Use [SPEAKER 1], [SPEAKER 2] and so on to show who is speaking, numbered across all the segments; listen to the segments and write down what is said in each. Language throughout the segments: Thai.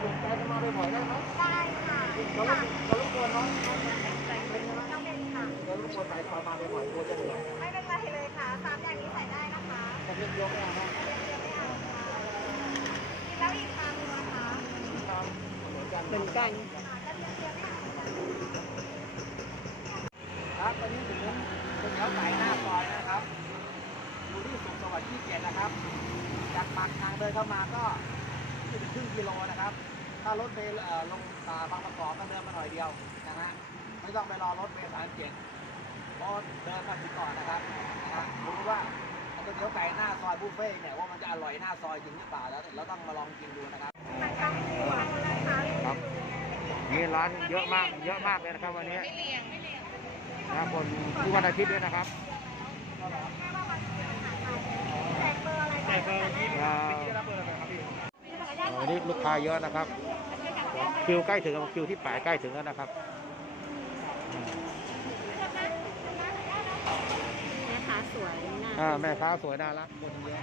[SPEAKER 1] อยู่ไกจะมาบ่อยๆได้ไหม
[SPEAKER 2] ได้ค่ะ
[SPEAKER 1] เรารบเรารบกวนน้องน้องน้
[SPEAKER 2] องเบนค่ะ
[SPEAKER 1] เรารบกวสายคอมาบ่อยๆกลัวจะเหนื่อย
[SPEAKER 2] ไม่เป็นไรเลยค่ะสามอย่างนี้ใส่ได้นะคะ
[SPEAKER 1] จะเรียกยกไม่เอานะ
[SPEAKER 2] เรียนเรียนไม่เอาค่ะกินแล้วอีกคำนึงนะคะ
[SPEAKER 1] ตามเหมือนกัน
[SPEAKER 3] เหมือนกัน
[SPEAKER 2] ค่ะก็เรียนเรียนไม่เอาเหมือนกัน
[SPEAKER 1] ครับตอนนี้ถึงเป็นแถวสายหน้าซอยนะครับอยู่ที่สุขสวัสดิ์ที่เจ็ดนะครับ จากปากทางเดินเข้ามาก็ ที่ถึงครึ่งกิโลนะครับ ถ้ารถเมล์เอ่อลงตาบางประกอบก็เดินมาหน่อยเดียวนะฮะไม่ต้องไปรอรถเมล์สายเจ็ดเพราะเดินมาถึงก่อนนะครับนะฮะรู้ว่าไอ้ก๋วยเตี๋ยวไก่หน้าซอยบุฟเฟ่ต์เนี่ยว่ามันจะอร่อยหน้าซอยจริงหรือเปล่าแล้วเราต้องมาลองกินดูนะครับ
[SPEAKER 2] มันต้องหัวนะคะ
[SPEAKER 1] ครับมีร้านเยอะมากเยอะมากเลยนะครับวันนี้นะคนทุกวันอาทิตย์ด้วยนะครับ
[SPEAKER 2] แม่ว่ามันคืออาหารไทยแจกเบอร์อะไรแจกเบอร์ที่
[SPEAKER 1] วันนี้ ลูกค้าเยอะนะครับ คิวใกล้ถึงแล้วคิวที่แปดใกล้ถึงแล้วนะครับ
[SPEAKER 3] แม่ค้าสวยน่า
[SPEAKER 1] อ่าแม่ค้าสวยน่ารักคนเยอะ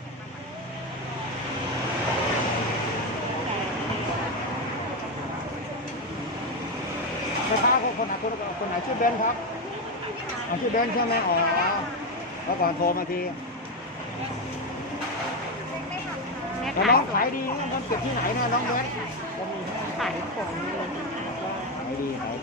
[SPEAKER 1] แม่ค้าคนคนไหนคนคนไหนชื่อเบนซ์ครับอ๋อชื่อเบนซ์ใช่ไหมอ๋อแล้วก่อนโทรมาที
[SPEAKER 2] ไม่ ทำค่ะ
[SPEAKER 3] แม่
[SPEAKER 1] แล้ว
[SPEAKER 3] ค้า
[SPEAKER 1] น้อง
[SPEAKER 3] สว
[SPEAKER 1] ขายยดีนะมันเก็บที่ไหนเนี่ยน้องเบนซ์
[SPEAKER 3] ขายของเลย
[SPEAKER 1] ขายดีขาย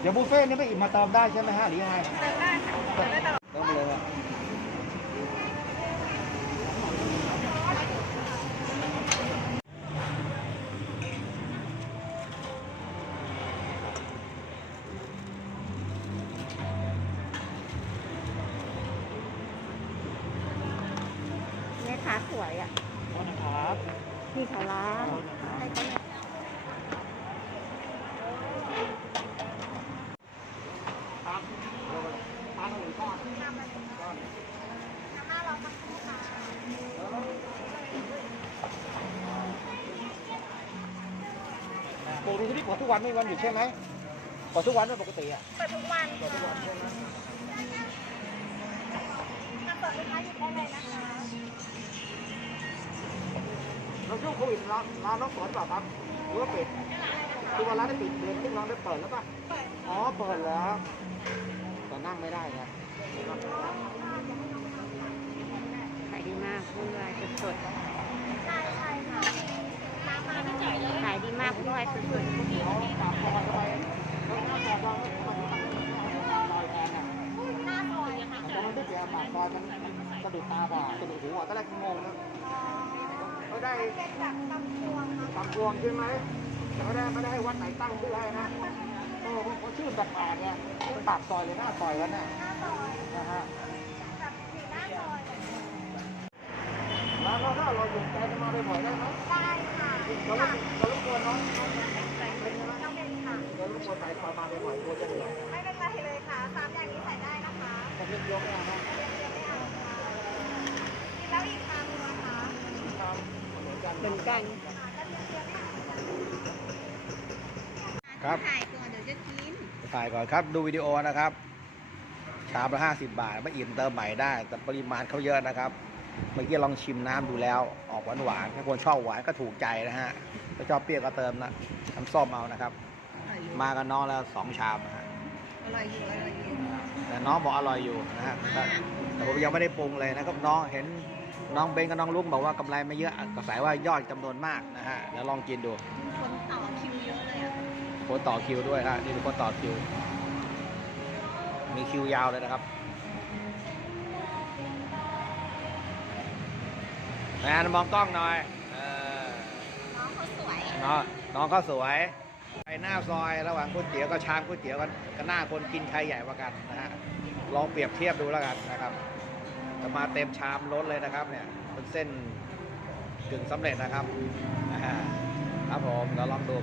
[SPEAKER 1] เดี๋ยวบุฟเฟ่ต์นี่ไม่อิ่มมาเติมได้ใช่ไหมฮะหรือยังไง
[SPEAKER 2] เติมได้ค่ะเติมได้ตลอด
[SPEAKER 1] เติมมาเลยว่ะ
[SPEAKER 3] แม่ค้าส วยอะ
[SPEAKER 1] นะครับ
[SPEAKER 3] พี่เขาล้างให้เขาเนี่ย
[SPEAKER 1] ตามตามหรือทอด
[SPEAKER 2] น้ำมันน้ำหน้าเราสักครู่ค่ะ
[SPEAKER 1] ปกติที่นี่เปิดทุกวันไม่มีวันหยุดใช่ไหมเปิดทุกวันไม่ปกติอะ
[SPEAKER 2] เปิดทุกวันค่ะถ้าเปิดลูกค้าหยุดได้เลยนะคะ
[SPEAKER 1] ช่วงโควิดร้านร้านน้องสวนเปล่าครับหรือว่าปิดคือวันร้านได้ปิดเดือนที่น้องได้เปิดแล้วป่ะ
[SPEAKER 2] เปิด
[SPEAKER 1] อ๋อเปิดแล้วแต่นั่งไม่ได้ไง
[SPEAKER 3] ขายดีมากผู้วายสด
[SPEAKER 2] ใช่ใช่ค่ะน้ำมาไม่จ่ายเลย
[SPEAKER 3] ๆขายดีมากผู้วายสด
[SPEAKER 1] เขาปากคอเข้าไปแล้วหน้าปากเราลอยแทนอะ
[SPEAKER 2] หน้าซอยนะคะ
[SPEAKER 1] ตอนนั้นที่เสียปากซอยมันมันสะดุดตาบ่าสะดุดหูอะตอนแรกงงนะ เขาได้
[SPEAKER 2] เป็นแบบตำพวงค่ะ
[SPEAKER 1] ตำพวงใช่ไหมแต่ไม่ได้ไม่ได้ให้วัดไหนตั้งชื่อให้นะโอ้เขาชื่อแปลกๆเนี่ยเป็นปากซอยหรือหน้าซอยกันน่ะ
[SPEAKER 2] หน้าซอย
[SPEAKER 1] นะฮะ
[SPEAKER 2] แบบสีหน้าซอยเลย
[SPEAKER 1] ร้านเราถ้าเราอยู่ไกลจะมาบ่อยๆได้ไหม
[SPEAKER 2] ได้ค่ะ
[SPEAKER 1] เรารบเรารบกวนน้องน้องเป็นใช่ไหม
[SPEAKER 2] น้องเบนค่ะ
[SPEAKER 1] เรารบกวนสายคอยมาบ่อยๆกลัวจะเหนื่อย
[SPEAKER 2] ไม่เป็นไรเลยค่ะสามอย่างนี้ใส่ได้นะคะ
[SPEAKER 1] จะเรียกยกไม่เอานะ
[SPEAKER 2] เรียนเรียนไม่เอาค่ะกินแล้วอีกคำนึงนะคะ
[SPEAKER 1] ตามเห มือนกัน
[SPEAKER 3] เหมือนกัน
[SPEAKER 2] ค่ะก็เรียนเรียนไม่เอาเหมือนกัน
[SPEAKER 1] ครับ
[SPEAKER 3] ถ่ายก่อนเดี๋ยวจะกิน
[SPEAKER 1] ถ่ายก่อนครับ ดูวิดีโอนะครับชามละห้าสิบบาทไม่อิ่มเติมใหม่ได้ แต่ปริมาณเขาเยอะนะครับ เมื่อกี้ลองชิมน้ำดูแล้วออกหวานหวานๆถ้าคนชอบหวานก็ถูกใจนะฮะถ้าชอบเปรี้ยวก็เติมนะน้ำส้มเอานะครับ มากันน้องแล้วสองชามนะฮะ
[SPEAKER 3] อ ร่อยอยู่อร่อยอยู่
[SPEAKER 1] แต่น้องบอกอร่อยอยู่นะฮะแต่แต่ผมยังไม่ได้ปรุงเลยนะครับน้องเห็นน้องเบนกับน้องลุงบอกว่ากำไรไม่เยอะก็สายว่ายอดจำนวนมากนะฮะเดี๋ยวลองกินดู
[SPEAKER 3] คนต่อคิวเยอะเลยอะ
[SPEAKER 1] คนต่อคิวด้วยฮะนี่ทุกคนต่อคิว มีคิวยาวเลยนะครับแมนมองกล้องหน่อยเออ
[SPEAKER 3] น้องเขาสวย
[SPEAKER 1] น้องน้องเขาสวย ไปหน้าซอยระหว่างก๋วยเตี๋ยวกับชามก๋วยเตี๋ยวกันก็หน้าคนกินใครใหญ่กว่ากันนะฮะลองเปรียบเทียบดูแล้วกันนะครับจะมาเต็มชามล้นเลยนะครับเนี่ยเป็นเส้นกึ่งสำเร็จนะครับครับผมเราลองดู